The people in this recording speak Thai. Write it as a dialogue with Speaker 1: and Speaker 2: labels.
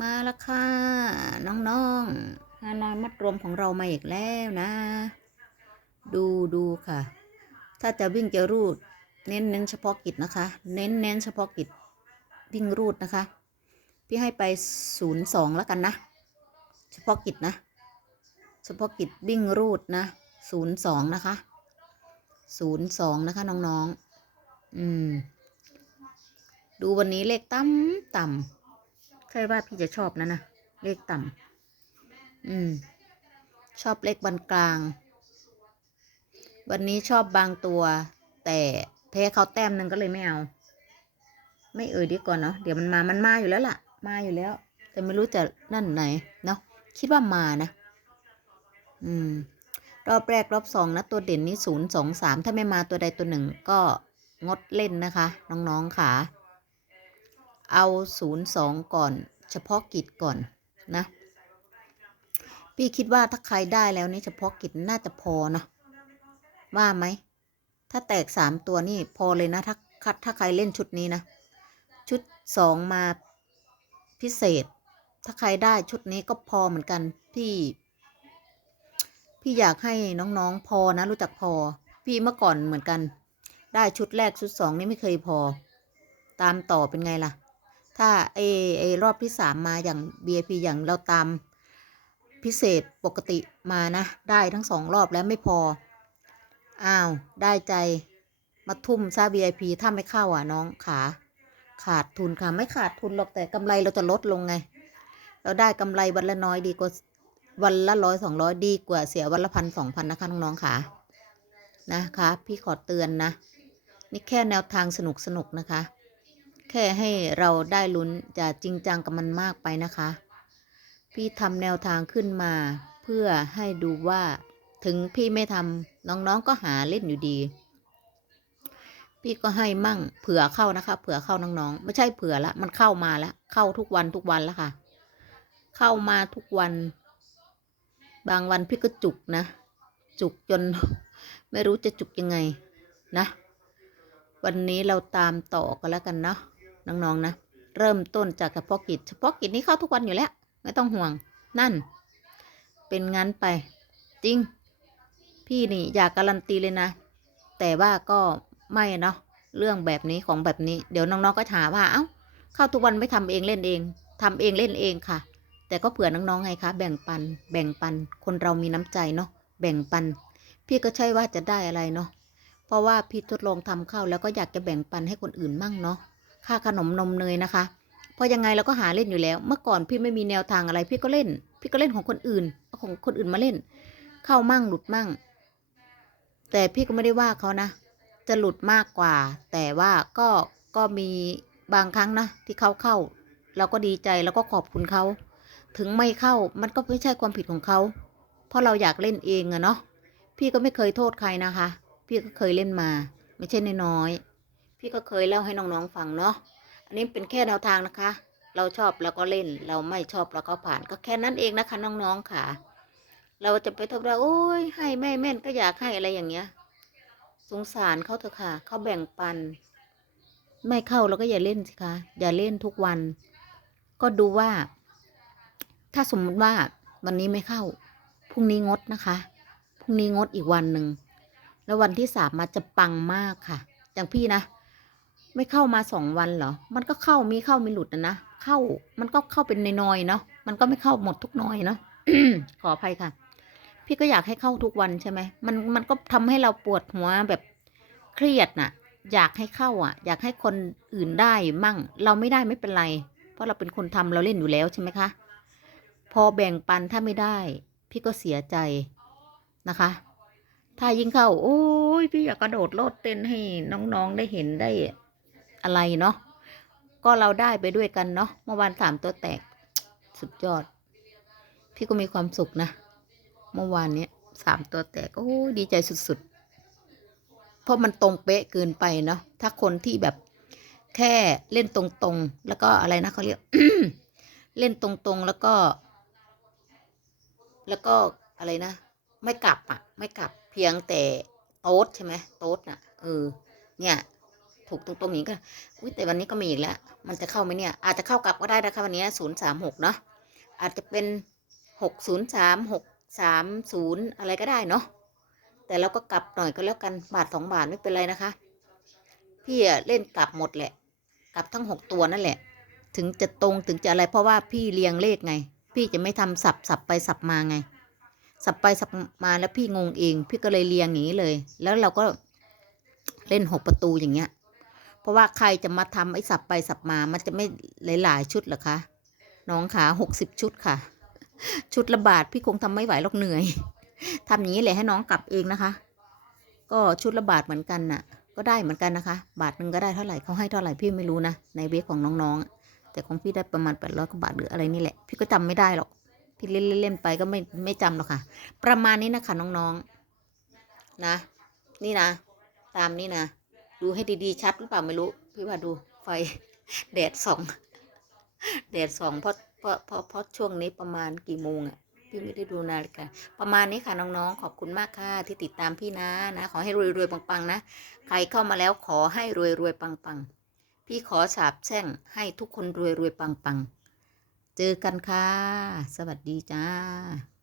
Speaker 1: มาแล้วค่ะ น้องๆฮานอยมัดรวมของเรามาอีกแล้วนะ ดูดูค่ะ ถ้าจะวิ่งจะรูด เน้นเน้นเฉพาะกิจนะคะ เน้นเน้นเฉพาะกิจวิ่งรูดนะคะ พี่ให้ไปศูนย์สองแล้วกันนะ เฉพาะกิจนะ เฉพาะกิจวิ่งรูดนะศูนย์สองนะคะศูนย์สองนะคะน้องๆ อืม ดูวันนี้เลขต่ำต่ำ ช่ว่าพี่จะชอบนะนะเลขต่ำอืม ชอบเลขบันกลาง วันนี้ชอบบางตัว แต่แพ้เขาแต้มหนึ่งก็เลยไม่เอา ไม่เอ่ยดีกว่าเนาะเดี๋ยวมันมามันมาอยู่แล้วล่ะ มาอยู่แล้ว แต่ไม่รู้จะนั่นไหนเนาะคิดว่ามานะ อืม รอบแรกรอบสองนะตัวเด่นนี้ศูนย์สองสามถ้าไม่มาตัวใดตัวหนึ่งก็งดเล่นนะคะ น้องๆค่ะ เอาศูนย์สองก่อน เฉพาะกิจก่อนนะ พี่คิดว่าถ้าใครได้แล้วนี่เฉพาะกิจน่าจะพอนะว่าไหม ถ้าแตกสามตัวนี่พอเลยนะถ้าถ้าถ้าใครเล่นชุดนี้นะ ชุดสองมาพิเศษ ถ้าใครได้ชุดนี้ก็พอเหมือนกัน พี่ พี่อยากให้น้องๆพอนะ รู้จักพอ พี่เมื่อก่อนเหมือนกัน ได้ชุดแรกชุดสองนี่ไม่เคยพอ ตามต่อเป็นไงล่ะ ถ้าไอไอรอบที่สามมาอย่าง VIP อย่างเราตามพิเศษปกติมานะ ได้ทั้งสองรอบแล้วไม่พอ อ้าว ได้ใจมาทุ่มซา VIP ถ้าไม่เข้าอะน้องขาขาดทุนค่ะ ไม่ขาดทุนหรอกแต่กำไรเราจะลดลงไง เราได้กำไรวันละน้อยดีกว่าวันละร้อยสองร้อยดีกว่าเสียวันละพันสองพันนะคะน้องๆค่ะนะคะ พี่ขอเตือนนะ นี่แค่แนวทางสนุกสนุกๆนะคะ ค่ให้เราได้ลุ้นจะจริงจังกับมันมากไปนะคะ พี่ทำแนวทางขึ้นมา เพื่อให้ดูว่าถึงพี่ไม่ทำน้องๆก็หาเล่นอยู่ดี พี่ก็ให้มั่งเผื่อเข้านะคะ เผื่อเข้าน้องๆ ไม่ใช่เผื่อละมันเข้ามาแล้ว เข้าทุกวันทุกวันแล้วค่ะ เข้ามาทุกวัน บางวันพี่ก็จุกนะ จุกจน ไม่รู้จะจุกยังไงนะ วันนี้เราตามต่อกันแล้วกันเนาะ น้องๆนะเริ่มต้นจากเฉพาะกิจเฉพาะกิจนี้เข้าทุกวันอยู่แล้ว ไม่ต้องห่วงนั่น เป็นงั้นไป จริง พี่นี่อยากการันตีเลยนะ แต่ว่าก็ไม่เนาะเรื่องแบบนี้ของแบบนี้ เดี๋ยวน้องๆก็ถามว่าเอ้า เข้าทุกวันไม่ทำเองเล่นเองทำเองเล่นเองค่ะ แต่ก็เผื่อน้องๆไงคะแบ่งปัน แบ่งปัน คนเรามีน้ำใจเนาะแบ่งปัน พี่ก็ใช่ว่าจะได้อะไรเนาะเพราะว่าพี่ทดลองทำข้าแล้วก็อยากจะแบ่งปันให้คนอื่นมั่งเนาะ ค่าขนมนมเนยนะคะ เพราะยังไงเราก็หาเล่นอยู่แล้ว เมื่อก่อนพี่ไม่มีแนวทางอะไร พี่ก็เล่น พี่ก็เล่นของคนอื่นเอาของคนอื่นมาเล่น เข้ามั่งหลุดมั่ง แต่พี่ก็ไม่ได้ว่าเขานะ จะหลุดมากกว่า แต่ว่าก็ก็มีบางครั้งนะที่เขาเข้า เราก็ดีใจแล้วก็ขอบคุณเขา ถึงไม่เข้ามันก็ไม่ใช่ความผิดของเขา เพราะเราอยากเล่นเองอะเนาะพี่ก็ไม่เคยโทษใครนะคะ พี่ก็เคยเล่นมา ไม่ใช่น้อยๆ พี่ก็เคยเล่าให้น้องๆฟังเนาะอันนี้เป็นแค่แนวทางนะคะ เราชอบเราก็เล่น เราไม่ชอบเราก็ผ่านก็แค่นั้นเองนะคะน้องๆค่ะ เราจะไปทษว่าโอ้ยให้แม่แม่นก็อยากให้อะไรอย่างเงี้ย สงสารเขาเถอะค่ะเขาแบ่งปัน ไม่เข้าเราก็อย่าเล่นสิคะอย่าเล่นทุกวัน ก็ดูว่า ถ้าสมมติว่าวันนี้ไม่เข้าพรุ่งนี้งดนะคะพรุ่งนี้งดอีกวันหนึ่งแล้ววันที่สามมาจะปังมากค่ะ อย่างพี่นะ ไม่เข้ามาสองวันเหรอ มันก็เข้ามีเข้ามีหลุดนะนะ เข้ามันก็เข้าเป็นน้อยๆเนาะ มันก็ไม่เข้าหมดทุกน้อยเนาะ ขออภัยค่ะ พี่ก็อยากให้เข้าทุกวันใช่ไหม มันมันก็ทำให้เราปวดหัวแบบเครียดน่ะ อยากให้เข้าอะ อยากให้คนอื่นได้มั่ง เราไม่ได้ไม่เป็นไร เพราะเราเป็นคนทำเราเล่นอยู่แล้วใช่ไหมคะ พอแบ่งปันถ้าไม่ได้ พี่ก็เสียใจนะคะ ถ้ายิ่งเข้า โอ้ยพี่อยากกระโดดโลดเต้นให้น้องๆได้เห็นได้ อะไรเนาะก็เราได้ไปด้วยกันเนาะเมื่อวานสามตัวแตก สุดยอด พี่ก็มีความสุขนะ เมื่อวานเนี้ยสามตัวแตกโอ้ดีใจสุดๆ เพราะมันตรงเป๊ะเกินไปเนาะถ้าคนที่แบบแค่เล่นตรงๆ แล้วก็อะไรนะเขาเรียกเล่นตรงๆแล้วก็ แล้วก็อะไรนะ ไม่กลับอะ ไม่กลับเพียงแต่โต๊ดใช่ไหมโต๊ดน่ะเออเนี่ย ถูกตรงๆอย่างนี้ก็อุ้ยแต่วันนี้ก็มีอีกแล้ว มันจะเข้าไหมเนี่ย อาจจะเข้ากลับก็ได้นะคะวันนี้ศูนย์สามหกเนาะ อาจจะเป็นหกศูนย์สามหกสามศูนย์อะไรก็ได้เนาะ แต่เราก็กลับหน่อยก็แล้วกันบาทสองบาทไม่เป็นไรนะคะ พี่เล่นกลับหมดแหละ กลับทั้งหกตัวนั่นแหละ ถึงจะตรงถึงจะอะไรเพราะว่าพี่เรียงเลขไง พี่จะไม่ทำสับสับไปสับมาไง สับไปสับมาแล้วพี่งงเอง พี่ก็เลยเรียงอย่างนี้เลย แล้วเราก็เล่นหกประตูอย่างเงี้ย เพราะว่าใครจะมาทำไอ้สับไปสับมามันจะไม่หลาย ๆ ชุดหรอคะน้องขาหกสิบชุดค่ะ ชุดละบาทพี่คงทำไม่ไหวหรอกเหนื่อยทำอย่างนี้เลยให้น้องกลับเองนะคะ ก็ชุดละบาทเหมือนกันน่ะ ก็ได้เหมือนกันนะคะ บาทหนึ่งก็ได้เท่าไหร่เขาให้เท่าไหร่พี่ไม่รู้นะในเว็บของน้องๆ แต่ของพี่ได้ประมาณแปดร้อยกว่าบาทหรืออะไรนี่แหละ พี่ก็จำไม่ได้หรอกพี่เล่นเล่นๆไปก็ไม่ไม่จำหรอกค่ะ ประมาณนี้นะคะน้องๆนะนี่นะ ตามนี้นะ ดูให้ดีๆชัดหรือเปล่าไม่รู้ พี่ว่าดูไฟแดดส่อง แดดส่องเพราะเพราะเพราะเพราะช่วงนี้ประมาณกี่โมงอะพี่ไม่ได้ดูนาฬิกาประมาณนี้ค่ะน้องๆ ขอบคุณมากค่ะที่ติดตามพี่นะนะ ขอให้รวยๆปังๆนะ ใครเข้ามาแล้วขอให้รวยๆปังๆ พี่ขอสาบแช่งให้ทุกคนรวยๆปังๆ เจอกันค่ะ สวัสดีจ้า